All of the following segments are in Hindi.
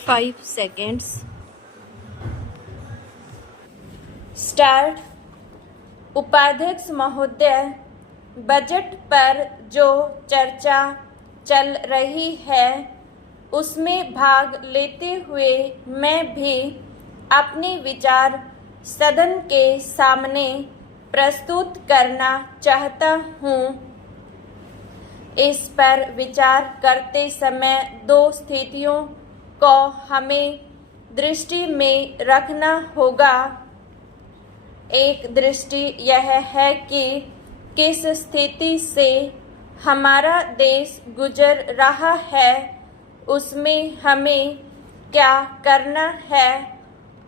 5 seconds. स्टार्ट। उपाध्यक्ष महोदय, बजट पर जो चर्चा चल रही है उसमें भाग लेते हुए मैं भी अपने विचार सदन के सामने प्रस्तुत करना चाहता हूँ। इस पर विचार करते समय दो स्थितियों को हमें दृष्टि में रखना होगा। एक दृष्टि यह है कि किस स्थिति से हमारा देश गुजर रहा है, उसमें हमें क्या करना है,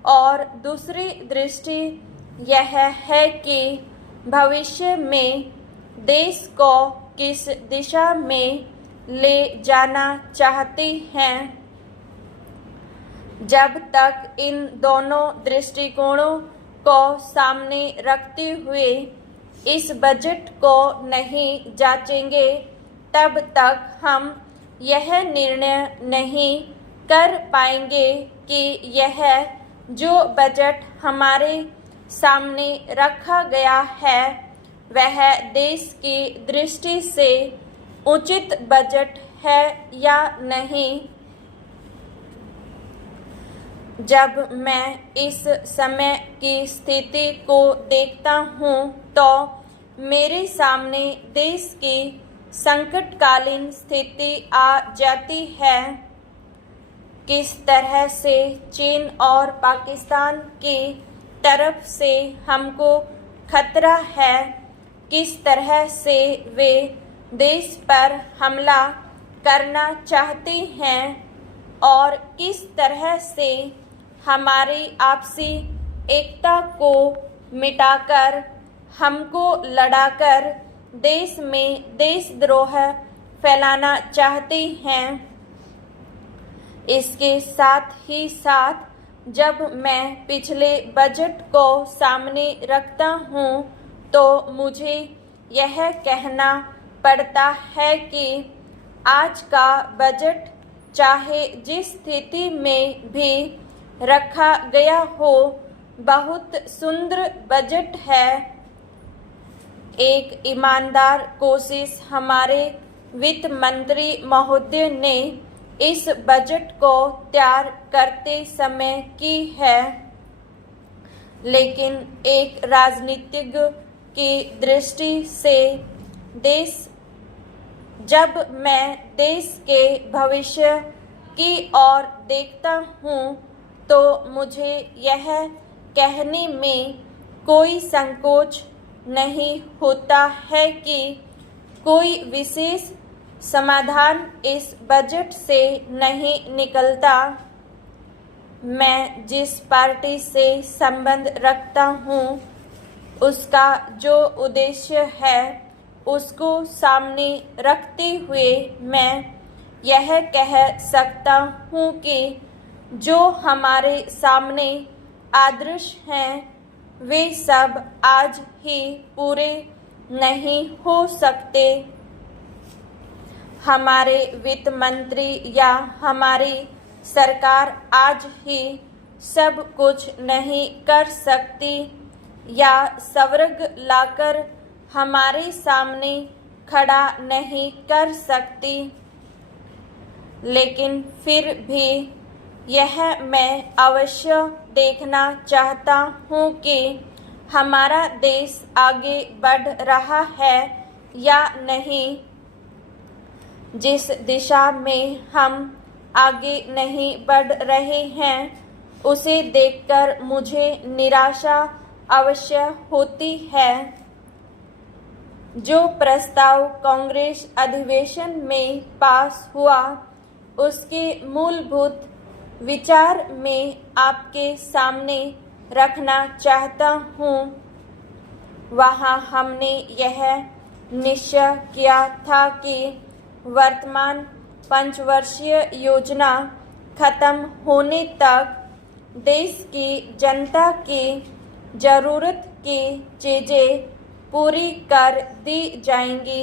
और दूसरी दृष्टि यह है कि भविष्य में देश को किस दिशा में ले जाना चाहते हैं। जब तक इन दोनों दृष्टिकोणों को सामने रखते हुए इस बजट को नहीं जांचेंगे, तब तक हम यह निर्णय नहीं कर पाएंगे कि यह जो बजट हमारे सामने रखा गया है वह देश की दृष्टि से उचित बजट है या नहीं। जब मैं इस समय की स्थिति को देखता हूँ तो मेरे सामने देश की संकटकालीन स्थिति आ जाती है। किस तरह से चीन और पाकिस्तान की तरफ से हमको खतरा है, किस तरह से वे देश पर हमला करना चाहते हैं और किस तरह से हमारी आपसी एकता को मिटाकर हमको लड़ाकर देश में देशद्रोह फैलाना चाहते हैं। इसके साथ ही साथ जब मैं पिछले बजट को सामने रखता हूँ तो मुझे यह कहना पड़ता है कि आज का बजट चाहे जिस स्थिति में भी रखा गया हो, बहुत सुंदर बजट है। एक ईमानदार कोशिश हमारे वित्त मंत्री महोदय ने इस बजट को तैयार करते समय की है, लेकिन एक राजनीतिज्ञ की दृष्टि से जब मैं देश के भविष्य की ओर देखता हूँ तो मुझे यह कहने में कोई संकोच नहीं होता है कि कोई विशेष समाधान इस बजट से नहीं निकलता। मैं जिस पार्टी से संबंध रखता हूँ उसका जो उद्देश्य है उसको सामने रखते हुए मैं यह कह सकता हूँ कि जो हमारे सामने आदर्श हैं वे सब आज ही पूरे नहीं हो सकते। हमारे वित्त मंत्री या हमारी सरकार आज ही सब कुछ नहीं कर सकती या स्वर्ग लाकर हमारे सामने खड़ा नहीं कर सकती, लेकिन फिर भी यह मैं अवश्य देखना चाहता हूँ कि हमारा देश आगे बढ़ रहा है या नहीं। जिस दिशा में हम आगे नहीं बढ़ रहे हैं उसे देखकर मुझे निराशा अवश्य होती है। जो प्रस्ताव कांग्रेस अधिवेशन में पास हुआ उसके मूलभूत विचार में आपके सामने रखना चाहता हूँ। वहाँ हमने यह निश्चय किया था कि वर्तमान पंचवर्षीय योजना खत्म होने तक देश की जनता की ज़रूरत की चीज़ें पूरी कर दी जाएंगी।